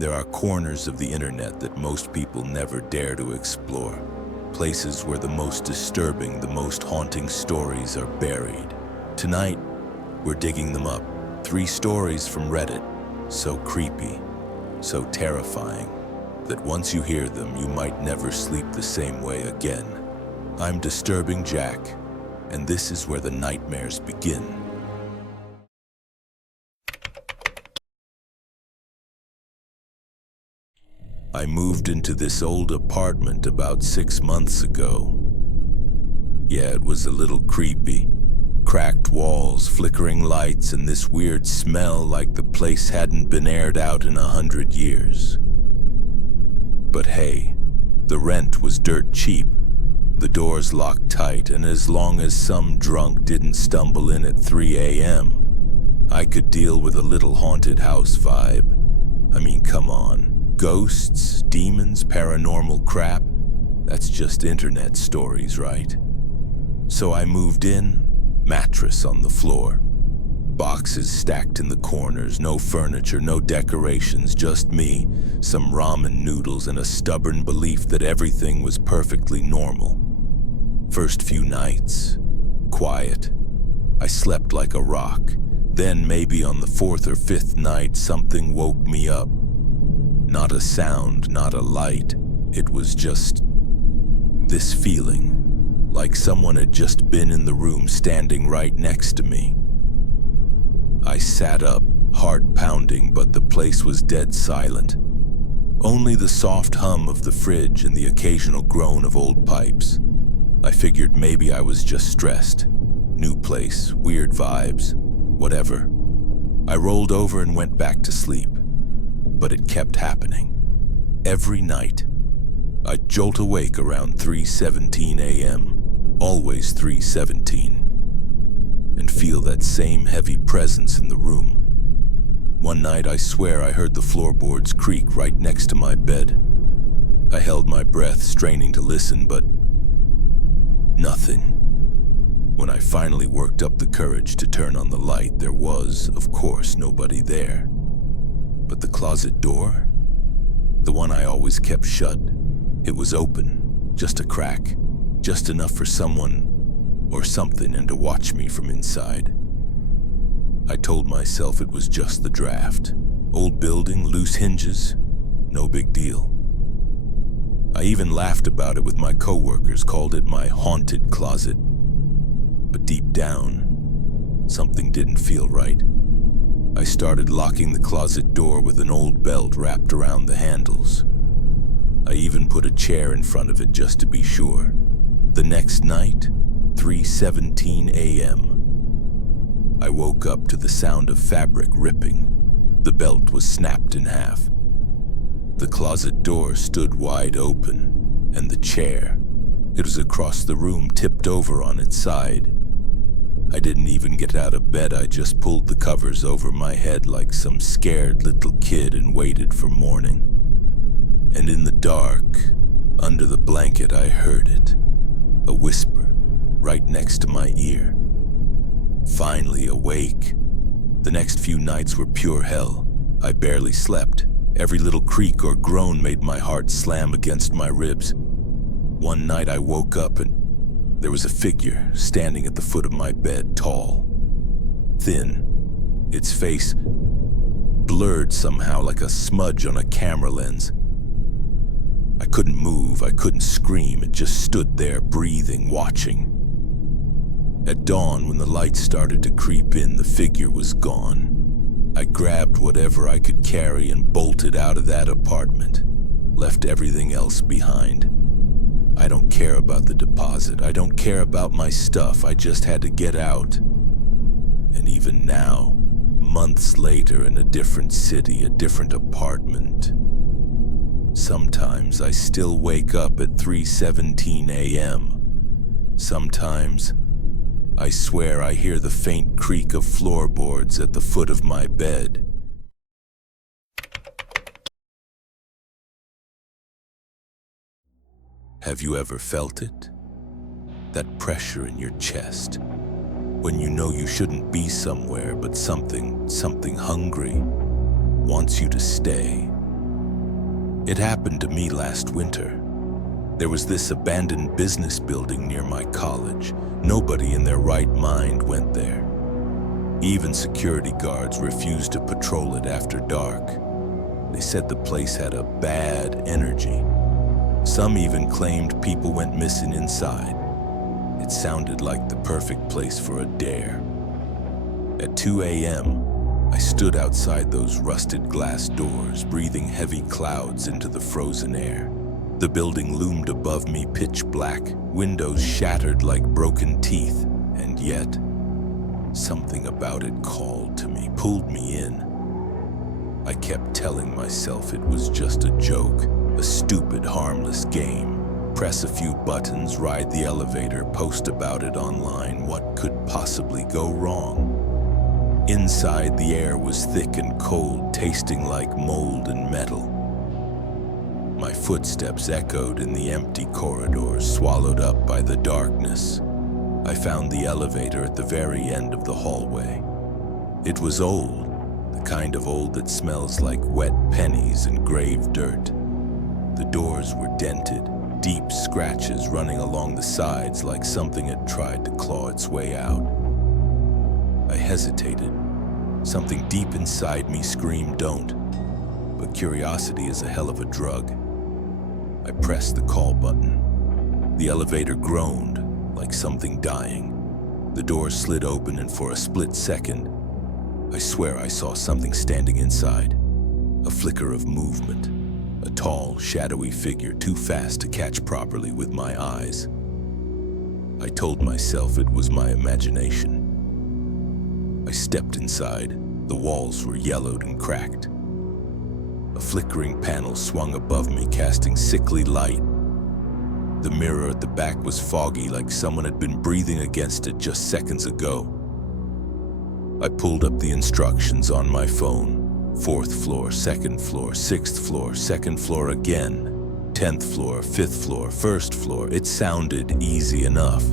There are corners of the internet that most people never dare to explore. Places where the most disturbing, the most haunting stories are buried. Tonight, we're digging them up. 3 stories from Reddit, so creepy, so terrifying, that once you hear them, you might never sleep the same way again. I'm Disturbing Jack, and this is where the nightmares begin. I moved into this old apartment about 6 months ago. Yeah, it was a little creepy. Cracked walls, flickering lights, and this weird smell like the place hadn't been aired out in 100 years. But hey, the rent was dirt cheap. The doors locked tight, and as long as some drunk didn't stumble in at 3 a.m., I could deal with a little haunted house vibe. I mean, come on. Ghosts, demons, paranormal crap, that's just internet stories, right? So I moved in, mattress on the floor, boxes stacked in the corners, no furniture, no decorations, just me, some ramen noodles, and a stubborn belief that everything was perfectly normal. First few nights, quiet. I slept like a rock. Then maybe on the 4th or 5th night, something woke me up. Not a sound, not a light. It was just this feeling, like someone had just been in the room standing right next to me. I sat up, heart pounding, but the place was dead silent. Only the soft hum of the fridge and the occasional groan of old pipes. I figured maybe I was just stressed. New place, weird vibes, whatever. I rolled over and went back to sleep. But it kept happening. Every night, I'd jolt awake around 3:17 a.m., always 3:17, and feel that same heavy presence in the room. One night, I swear I heard the floorboards creak right next to my bed. I held my breath, straining to listen, but nothing. When I finally worked up the courage to turn on the light, there was, of course, nobody there. But the closet door, the one I always kept shut, it was open, just a crack, just enough for someone or something and to watch me from inside. I told myself it was just the draft. Old building, loose hinges, no big deal. I even laughed about it with my coworkers, called it my haunted closet. But deep down, something didn't feel right. I started locking the closet door with an old belt wrapped around the handles. I even put a chair in front of it just to be sure. The next night, 3:17 a.m., I woke up to the sound of fabric ripping. The belt was snapped in half. The closet door stood wide open, and the chair, it was across the room, tipped over on its side. I didn't even get out of bed. I just pulled the covers over my head like some scared little kid and waited for morning. And in the dark, under the blanket, I heard it. A whisper, right next to my ear. Finally awake. The next few nights were pure hell. I barely slept. Every little creak or groan made my heart slam against my ribs. One night I woke up and there was a figure standing at the foot of my bed, tall, thin, its face blurred somehow like a smudge on a camera lens. I couldn't move, I couldn't scream, it just stood there, breathing, watching. At dawn, when the lights started to creep in, the figure was gone. I grabbed whatever I could carry and bolted out of that apartment, left everything else behind. I don't care about the deposit. I don't care about my stuff. I just had to get out. And even now, months later in a different city, a different apartment, sometimes I still wake up at 3:17 a.m. Sometimes I swear I hear the faint creak of floorboards at the foot of my bed. Have you ever felt it? That pressure in your chest, when you know you shouldn't be somewhere, but something hungry wants you to stay. It happened to me last winter. There was this abandoned business building near my college. Nobody in their right mind went there. Even security guards refused to patrol it after dark. They said the place had a bad energy. Some even claimed people went missing inside. It sounded like the perfect place for a dare. At 2 a.m., I stood outside those rusted glass doors, breathing heavy clouds into the frozen air. The building loomed above me, pitch black, windows shattered like broken teeth, and yet, something about it called to me, pulled me in. I kept telling myself it was just a joke, a stupid, harmless game. Press a few buttons, ride the elevator, post about it online. What could possibly go wrong? Inside, the air was thick and cold, tasting like mold and metal. My footsteps echoed in the empty corridors, swallowed up by the darkness. I found the elevator at the very end of the hallway. It was old, the kind of old that smells like wet pennies and grave dirt. The doors were dented, deep scratches running along the sides like something had tried to claw its way out. I hesitated. Something deep inside me screamed, "Don't." But curiosity is a hell of a drug. I pressed the call button. The elevator groaned like something dying. The doors slid open, and for a split second, I swear I saw something standing inside. A flicker of movement. A tall, shadowy figure, too fast to catch properly with my eyes. I told myself it was my imagination. I stepped inside. The walls were yellowed and cracked. A flickering panel swung above me, casting sickly light. The mirror at the back was foggy, like someone had been breathing against it just seconds ago. I pulled up the instructions on my phone. 4th floor, 2nd floor, 6th floor, 2nd floor again. 10th floor, 5th floor, 1st floor. It sounded easy enough.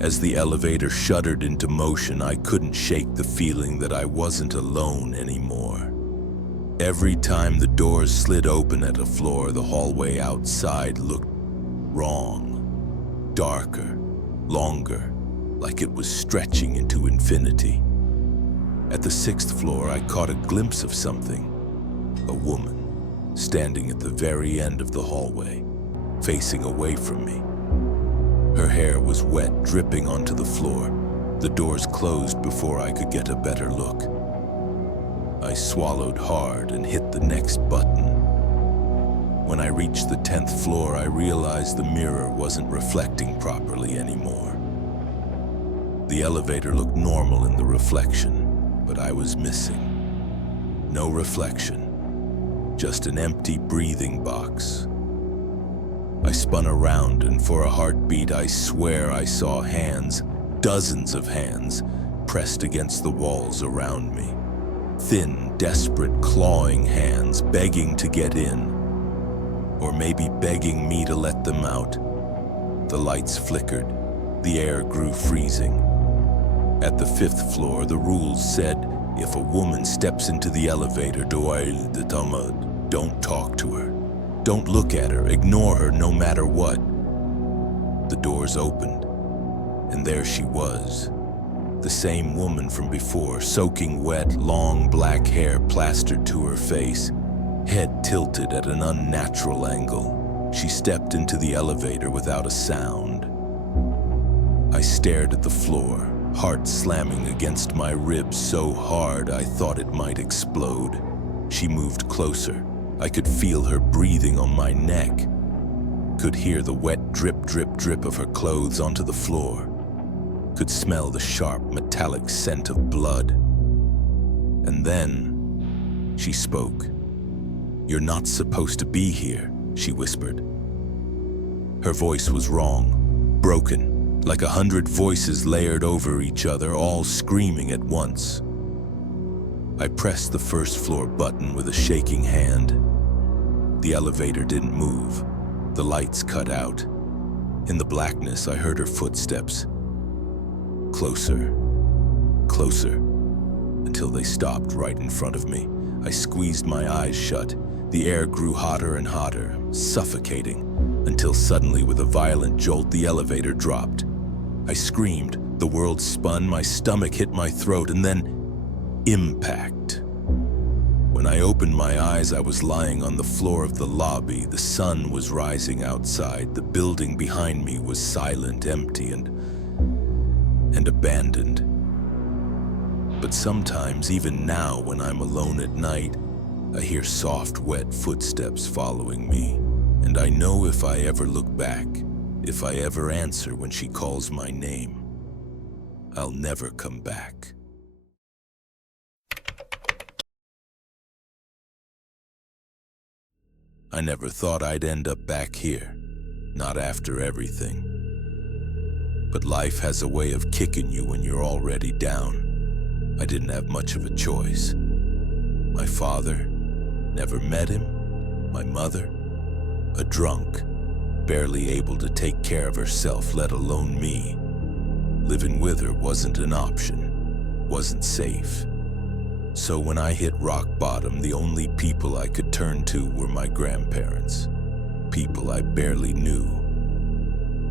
As the elevator shuddered into motion, I couldn't shake the feeling that I wasn't alone anymore. Every time the doors slid open at a floor, the hallway outside looked wrong. Darker, longer, like it was stretching into infinity. At the 6th floor, I caught a glimpse of something. A woman, standing at the very end of the hallway, facing away from me. Her hair was wet, dripping onto the floor. The doors closed before I could get a better look. I swallowed hard and hit the next button. When I reached the 10th floor, I realized the mirror wasn't reflecting properly anymore. The elevator looked normal in the reflection, but I was missing. No reflection, just an empty breathing box. I spun around, and for a heartbeat, I swear I saw hands, dozens of hands, pressed against the walls around me. Thin, desperate, clawing hands, begging to get in. Or maybe begging me to let them out. The lights flickered. The air grew freezing. At the 5th floor, the rules said, if a woman steps into the elevator, don't talk to her. Don't look at her, ignore her no matter what. The doors opened, and there she was. The same woman from before, soaking wet, long black hair plastered to her face, head tilted at an unnatural angle. She stepped into the elevator without a sound. I stared at the floor, heart slamming against my ribs so hard I thought it might explode. She moved closer. I could feel her breathing on my neck. Could hear the wet drip, drip, drip of her clothes onto the floor. Could smell the sharp, metallic scent of blood. And then she spoke. "You're not supposed to be here," she whispered. Her voice was wrong, broken, like 100 voices layered over each other, all screaming at once. I pressed the 1st floor button with a shaking hand. The elevator didn't move. The lights cut out. In the blackness, I heard her footsteps. Closer, closer, until they stopped right in front of me. I squeezed my eyes shut. The air grew hotter and hotter, suffocating, until suddenly, with a violent jolt, the elevator dropped. I screamed, the world spun, my stomach hit my throat, and then impact. When I opened my eyes, I was lying on the floor of the lobby. The sun was rising outside. The building behind me was silent, empty, and abandoned. But sometimes, even now, when I'm alone at night, I hear soft, wet footsteps following me. And I know if I ever look back, if I ever answer when she calls my name, I'll never come back. I never thought I'd end up back here, not after everything. But life has a way of kicking you when you're already down. I didn't have much of a choice. My father, never met him. My mother, a drunk, barely able to take care of herself, let alone me. Living with her wasn't an option, wasn't safe. So when I hit rock bottom, the only people I could turn to were my grandparents, people I barely knew.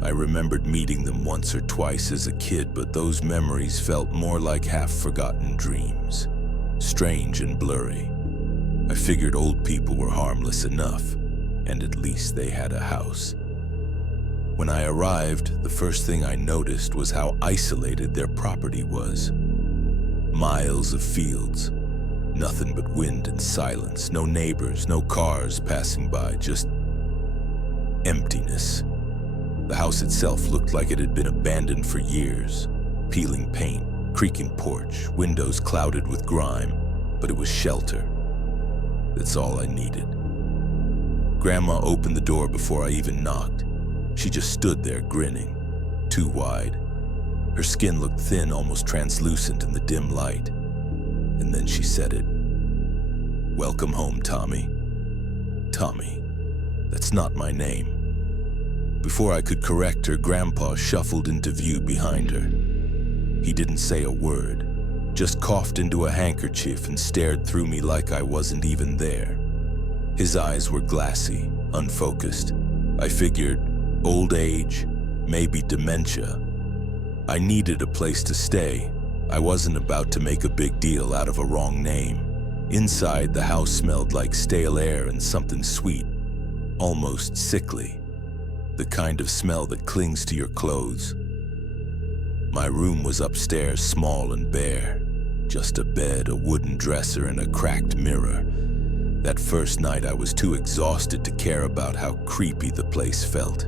I remembered meeting them once or twice as a kid, but those memories felt more like half-forgotten dreams, strange and blurry. I figured old people were harmless enough, and at least they had a house. When I arrived, the first thing I noticed was how isolated their property was. Miles of fields, nothing but wind and silence, no neighbors, no cars passing by, just emptiness. The house itself looked like it had been abandoned for years. Peeling paint, creaking porch, windows clouded with grime, but it was shelter. That's all I needed. Grandma opened the door before I even knocked. She just stood there grinning, too wide. Her skin looked thin, almost translucent in the dim light. And then she said it. "Welcome home, Tommy." Tommy. That's not my name. Before I could correct her, Grandpa shuffled into view behind her. He didn't say a word, just coughed into a handkerchief and stared through me like I wasn't even there. His eyes were glassy, unfocused. I figured, old age, maybe dementia. I needed a place to stay. I wasn't about to make a big deal out of a wrong name. Inside, the house smelled like stale air and something sweet, almost sickly. The kind of smell that clings to your clothes. My room was upstairs, small and bare. Just a bed, a wooden dresser, and a cracked mirror. That first night, I was too exhausted to care about how creepy the place felt.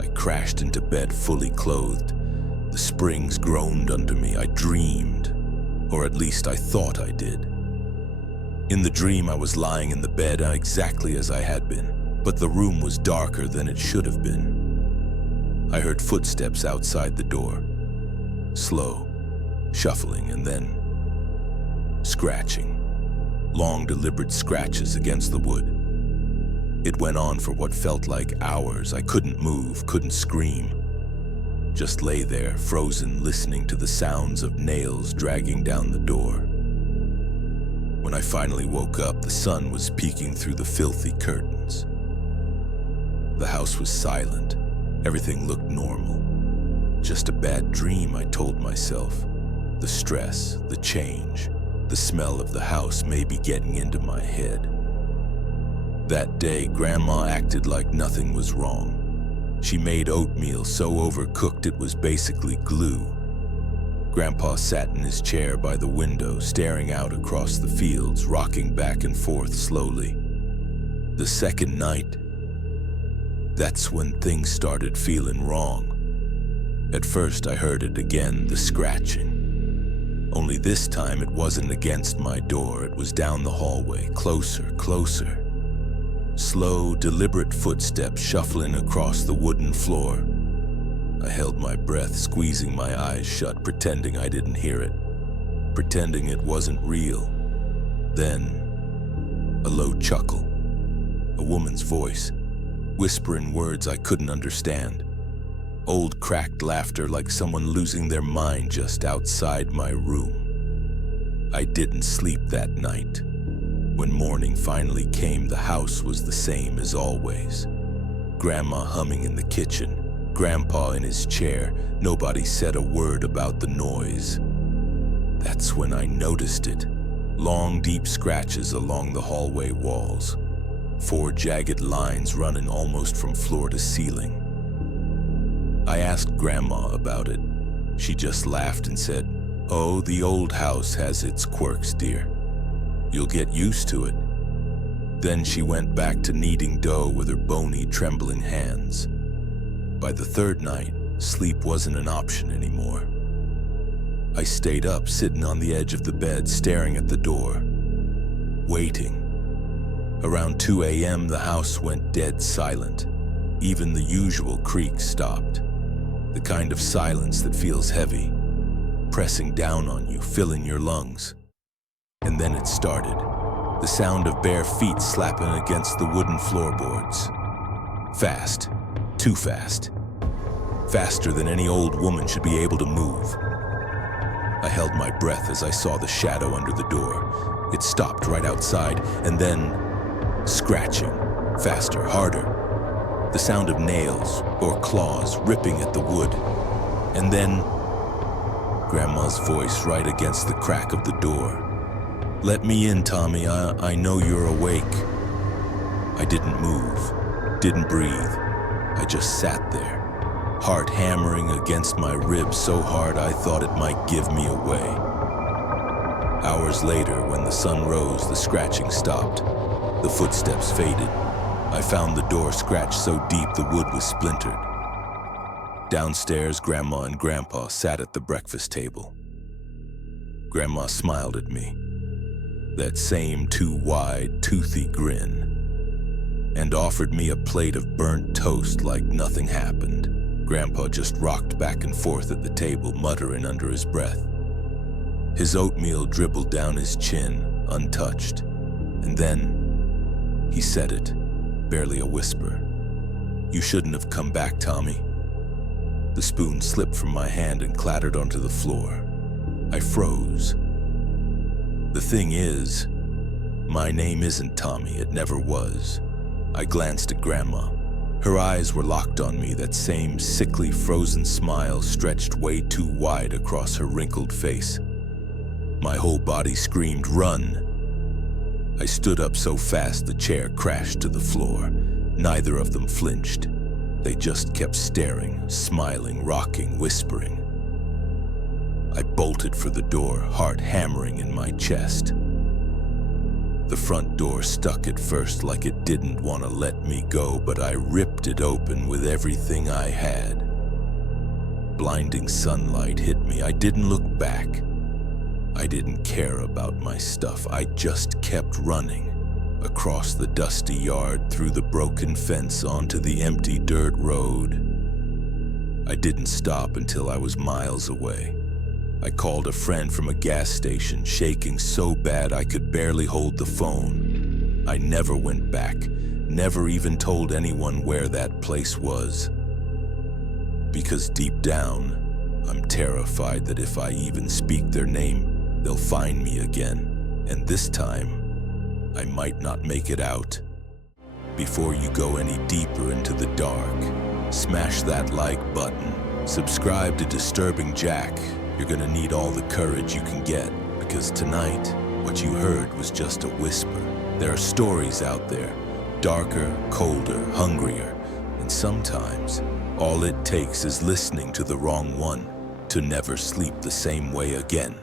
I crashed into bed fully clothed. The springs groaned under me. I dreamed, or at least I thought I did. In the dream, I was lying in the bed exactly as I had been, but the room was darker than it should have been. I heard footsteps outside the door, slow, shuffling, and then scratching. Long, deliberate scratches against the wood. It went on for what felt like hours. I couldn't move, couldn't scream. Just lay there, frozen, listening to the sounds of nails dragging down the door. When I finally woke up, the sun was peeking through the filthy curtains. The house was silent. Everything looked normal. Just a bad dream, I told myself. The stress, the change, the smell of the house may be getting into my head. That day, Grandma acted like nothing was wrong. She made oatmeal so overcooked it was basically glue. Grandpa sat in his chair by the window, staring out across the fields, rocking back and forth slowly. The second night, that's when things started feeling wrong. At first, I heard it again, the scratching. Only this time it wasn't against my door, it was down the hallway, closer, closer. Slow, deliberate footsteps shuffling across the wooden floor. I held my breath, squeezing my eyes shut, pretending I didn't hear it, pretending it wasn't real. Then, a low chuckle, a woman's voice, whispering words I couldn't understand. Old cracked laughter like someone losing their mind just outside my room. I didn't sleep that night. When morning finally came, the house was the same as always. Grandma humming in the kitchen, Grandpa in his chair. Nobody said a word about the noise. That's when I noticed it. Long, deep scratches along the hallway walls. 4 jagged lines running almost from floor to ceiling. I asked Grandma about it. She just laughed and said, "Oh, the old house has its quirks, dear. You'll get used to it." Then she went back to kneading dough with her bony, trembling hands. By the 3rd night, sleep wasn't an option anymore. I stayed up, sitting on the edge of the bed, staring at the door, waiting. Around 2 a.m., the house went dead silent. Even the usual creak stopped. The kind of silence that feels heavy, pressing down on you, filling your lungs. And then it started. The sound of bare feet slapping against the wooden floorboards. Fast. Too fast. Faster than any old woman should be able to move. I held my breath as I saw the shadow under the door. It stopped right outside, and then scratching. Faster, harder. The sound of nails or claws ripping at the wood. And then Grandma's voice right against the crack of the door. "Let me in, Tommy. I know you're awake." I didn't move, didn't breathe. I just sat there, heart hammering against my ribs so hard I thought it might give me away. Hours later, when the sun rose, the scratching stopped. The footsteps faded. I found the door scratched so deep the wood was splintered. Downstairs, Grandma and Grandpa sat at the breakfast table. Grandma smiled at me, that same too wide, toothy grin, and offered me a plate of burnt toast like nothing happened. Grandpa just rocked back and forth at the table, muttering under his breath. His oatmeal dribbled down his chin, untouched. And then he said it, barely a whisper. "You shouldn't have come back, Tommy." The spoon slipped from my hand and clattered onto the floor. I froze. The thing is, my name isn't Tommy. It never was. I glanced at Grandma. Her eyes were locked on me, that same sickly, frozen smile stretched way too wide across her wrinkled face. My whole body screamed, "Run!" I stood up so fast the chair crashed to the floor. Neither of them flinched. They just kept staring, smiling, rocking, whispering. I bolted for the door, heart hammering in my chest. The front door stuck at first like it didn't want to let me go, but I ripped it open with everything I had. Blinding sunlight hit me. I didn't look back. I didn't care about my stuff. I just kept running. Across the dusty yard, through the broken fence, onto the empty dirt road. I didn't stop until I was miles away. I called a friend from a gas station, shaking so bad I could barely hold the phone. I never went back, never even told anyone where that place was. Because deep down, I'm terrified that if I even speak their name, they'll find me again. And this time, I might not make it out. Before you go any deeper into the dark, smash that like button. Subscribe to Disturbing Jack. You're gonna need all the courage you can get, because tonight, what you heard was just a whisper. There are stories out there, darker, colder, hungrier, and sometimes all it takes is listening to the wrong one to never sleep the same way again.